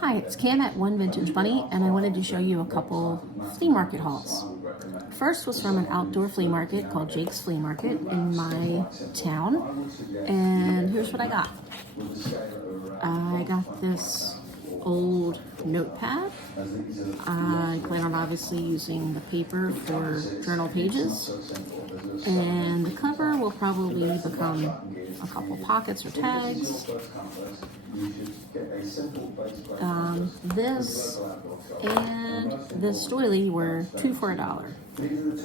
Hi, it's Cam at One Vintage Bunny, and I wanted to show you a couple flea market hauls. First was from an outdoor flea market called Jake's Flea Market in my town, and here's what I got. I got this old notepad. I plan on obviously using the paper for journal pages, and the cover will probably become a couple pockets or tags. This and this doily were 2 for $1.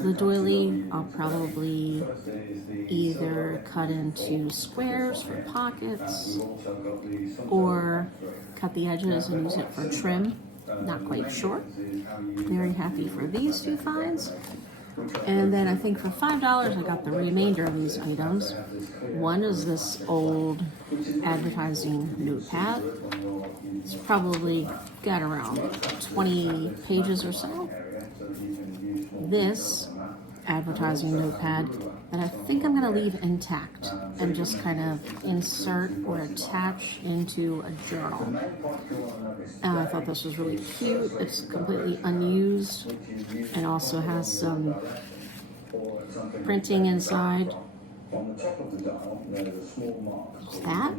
The doily I'll probably either cut into squares for pockets or cut the edges and use it for trim. Not quite sure. Very happy for these two finds. And then I think for $5 I got the remainder of these items. One is this old advertising notepad. It's probably got around 20 pages or so. This advertising notepad that I think I'm going to leave intact and just kind of insert or attach into a journal. And I thought this was really cute. It's completely unused and also has some printing inside. There's that.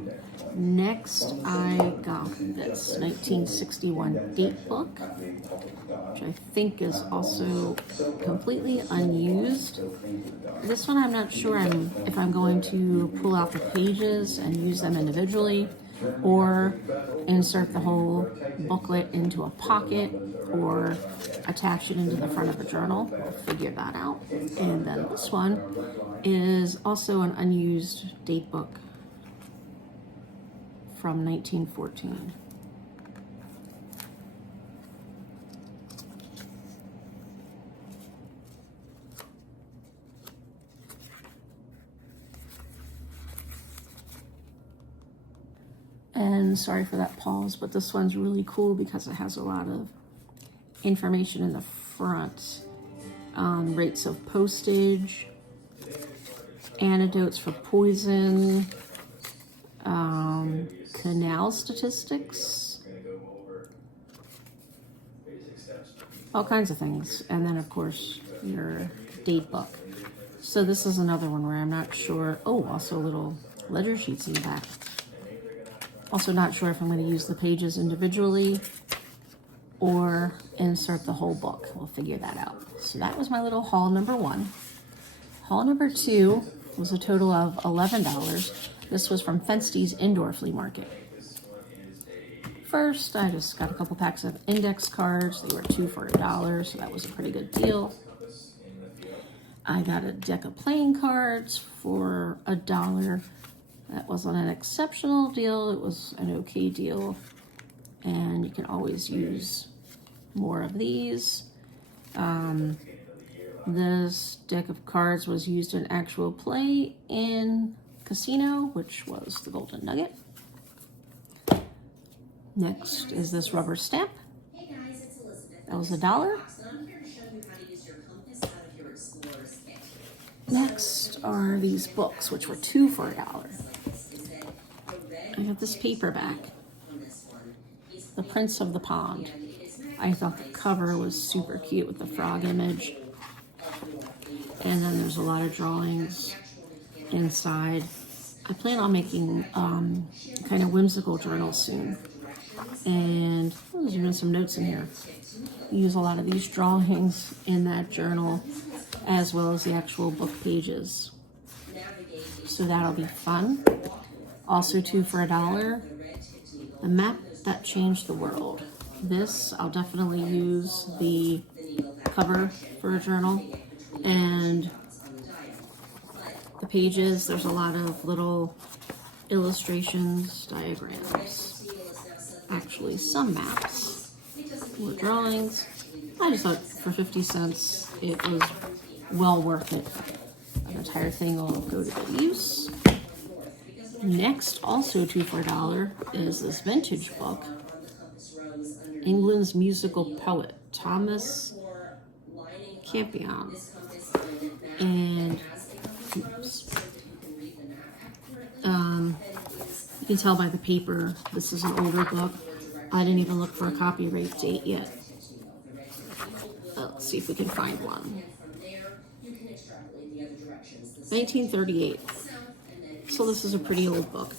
Next, I got this 1961 date book, which I think is also completely unused. This one I'm not sure if I'm going to pull out the pages and use them individually or insert the whole booklet into a pocket or attach it into the front of a journal. We'll figure that out. And then this one is also an unused date book from 1914. And sorry for that pause, but this one's really cool because it has a lot of information in the front. Rates of postage, antidotes for poison, canal statistics, all kinds of things. And then of course your date book. So this is another one where I'm not sure. Oh, also little ledger sheets in the back. Also not sure if I'm going to use the pages individually or insert the whole book. We'll figure that out. So that was my little haul number 1. Haul number 2 was a total of $11. This was from Fenste's Indoor Flea Market. First, I just got a couple packs of index cards. They were 2 for $1, so that was a pretty good deal. I got a deck of playing cards for $1. That wasn't an exceptional deal. It was an okay deal. And you can always use more of these. This deck of cards was used in actual play in Casino, which was the Golden Nugget. Next is this rubber stamp. That was $1. Next are these books, which were 2 for $1. I got this paperback, The Prince of the Pond. I thought the cover was super cute with the frog image. And then there's a lot of drawings inside. I plan on making kind of whimsical journals soon. And there's even some notes in here. Use a lot of these drawings in that journal as well as the actual book pages. So that'll be fun. Also 2 for $1. The Map That Changed the World. This, I'll definitely use the cover for a journal. And the pages, there's a lot of little illustrations, diagrams, actually some maps, more drawings. I just thought for 50 cents it was well worth it. An entire thing will go to good use. Next, also 2 for $1, is this vintage book, England's Musical Poet, Thomas Campion. And oops. You can tell by the paper, this is an older book. I didn't even look for a copyright date yet. Let's see if we can find one. 1938. So this is a pretty old book.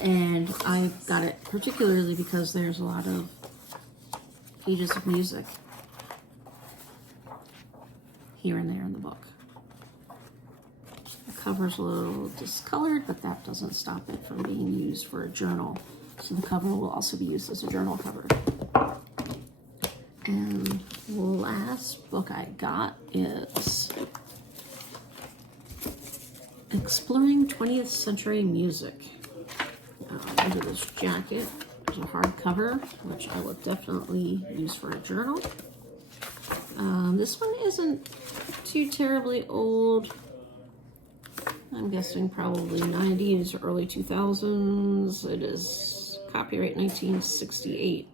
And I got it particularly because there's a lot of pages of music here and there in the book. The cover's a little discolored, but that doesn't stop it from being used for a journal. So the cover will also be used as a journal cover. And the last book I got is Exploring 20th Century Music. Under this jacket, there's a hardcover, which I will definitely use for a journal. This one isn't too terribly old. I'm guessing probably 90s or early 2000s. It is copyright 1968.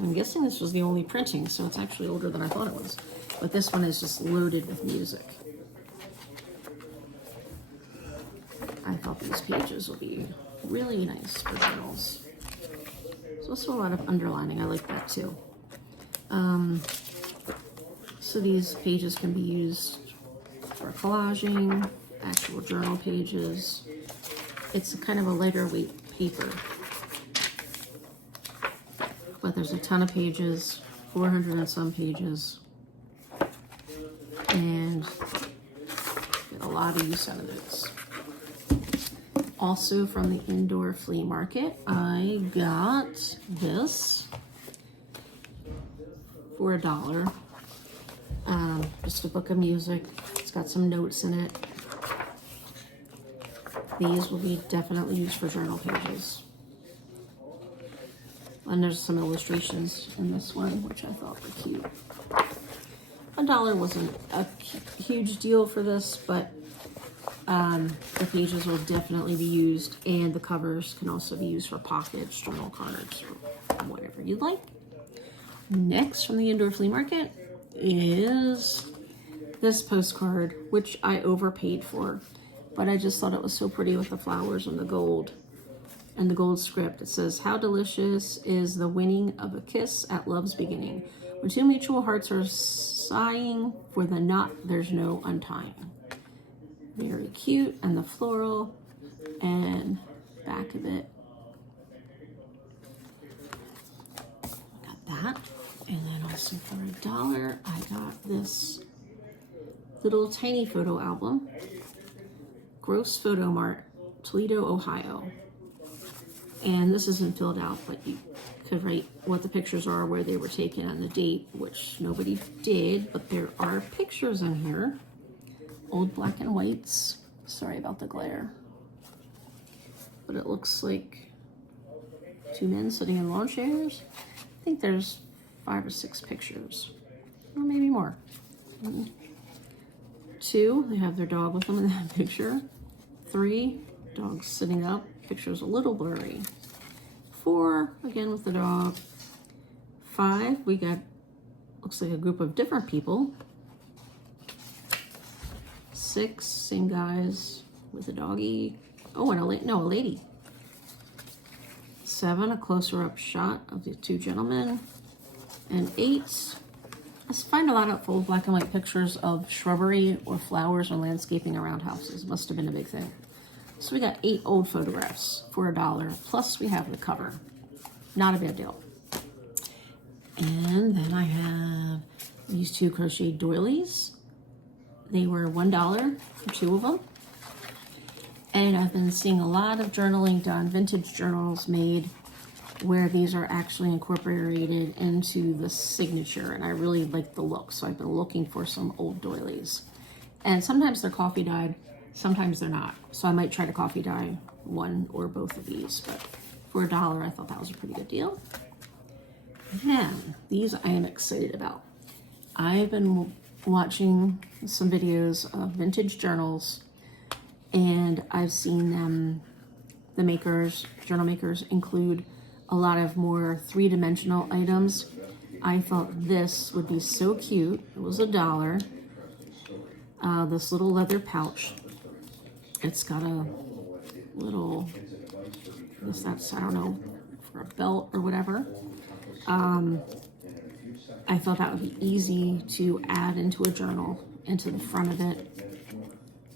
I'm guessing this was the only printing, so it's actually older than I thought it was. But this one is just loaded with music. I thought these pages would be really nice for journals. There's also a lot of underlining. I like that too. So these pages can be used for collaging, actual journal pages. It's a kind of a lighter weight paper. But there's a ton of pages, 400 and some pages. And get a lot of use out of this. Also from the indoor flea market, I got this for $1. Just a book of music. It's got some notes in it. These will be definitely used for journal pages. And there's some illustrations in this one, which I thought were cute. $1 wasn't a huge deal for this, but the pages will definitely be used, and the covers can also be used for pockets, journal cards, or whatever you'd like. Next from the indoor flea market is this postcard, which I overpaid for, but I just thought it was so pretty with the flowers and the gold. And the gold script, it says, "How delicious is the winning of a kiss at love's beginning. When two mutual hearts are sighing for the knot, there's no untying." Very cute, and the floral and back of it. Got that. And then also for $1, I got this little tiny photo album. Gross Photo Mart, Toledo, Ohio. And this isn't filled out, but you could write what the pictures are, where they were taken, and the date, which nobody did, but there are pictures in here. Old black and whites. Sorry about the glare. But it looks like two men sitting in lawn chairs. I think there's 5 or 6 pictures, or maybe more. 2, they have their dog with them in that picture. 3, dogs sitting up. Picture's a little blurry. 4, again with the dog. 5, we got, looks like a group of different people. 6, same guys with a doggy. Oh, and a lady. 7, a closer up shot of the 2 gentlemen. And 8, I find a lot of old black and white pictures of shrubbery or flowers or landscaping around houses. Must have been a big thing. So we got 8 old photographs for $1, plus we have the cover. Not a bad deal. And then I have these 2 crochet doilies. They were $1 for 2 of them. And I've been seeing a lot of journaling done, vintage journals made, where these are actually incorporated into the signature, and I really like the look, so I've been looking for some old doilies. And sometimes they're coffee dyed, sometimes they're not, so I might try to coffee dye one or both of these, but for $1 I thought that was a pretty good deal. And these I am excited about. I've been watching some videos of vintage journals, and I've seen them, the makers, journal makers, include a lot of more 3-dimensional items. I thought this would be so cute. It was $1. This little leather pouch. It's got a little, I guess that's, I don't know, for a belt or whatever. I thought that would be easy to add into a journal, into the front of it,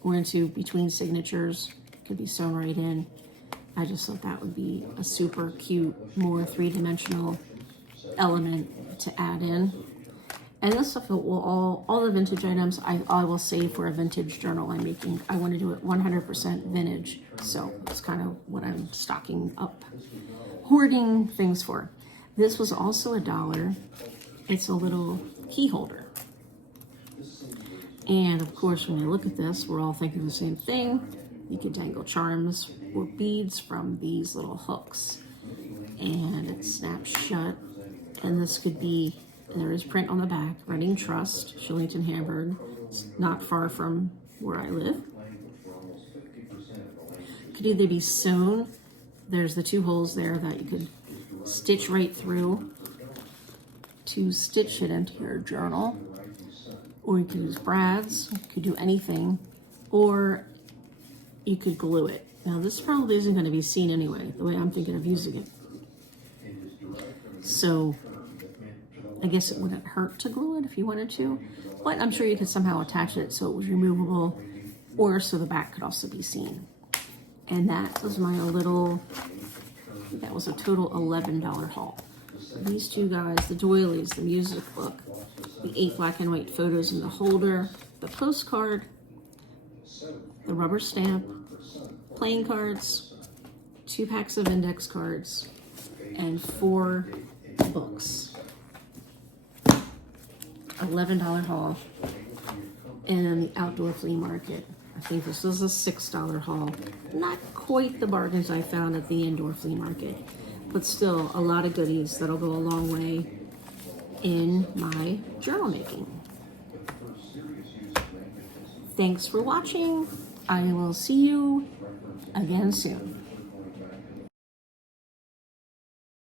or into between signatures. Could be sewn right in. I just thought that would be a super cute, more three-dimensional element to add in. And this stuff will all the vintage items I will save for a vintage journal I'm making. I want to do it 100% vintage, so it's kind of what I'm stocking up, hoarding things for. This was also $1. It's a little key holder. And of course, when you look at this, we're all thinking the same thing. You could dangle charms or beads from these little hooks. And it snaps shut. And this could be, there is print on the back, Reading Trust, Shillington, Hamburg. It's not far from where I live. Could either be sewn. There's the 2 holes there that you could stitch right through to stitch it into your journal, or you could use brads, you could do anything, or you could glue it. Now this probably isn't going to be seen anyway, the way I'm thinking of using it. So I guess it wouldn't hurt to glue it if you wanted to, but I'm sure you could somehow attach it so it was removable, or so the back could also be seen. And that was my little, that was a total $11 haul. These 2 guys, the doilies, the music book, the 8 black and white photos in the holder, the postcard, the rubber stamp, playing cards, 2 packs of index cards, and 4 books. $11 haul. And the outdoor flea market. I think this was a $6 haul. Not quite the bargains I found at the indoor flea market, but still a lot of goodies that'll go a long way in my journal making. Thanks for watching. I will see you again soon.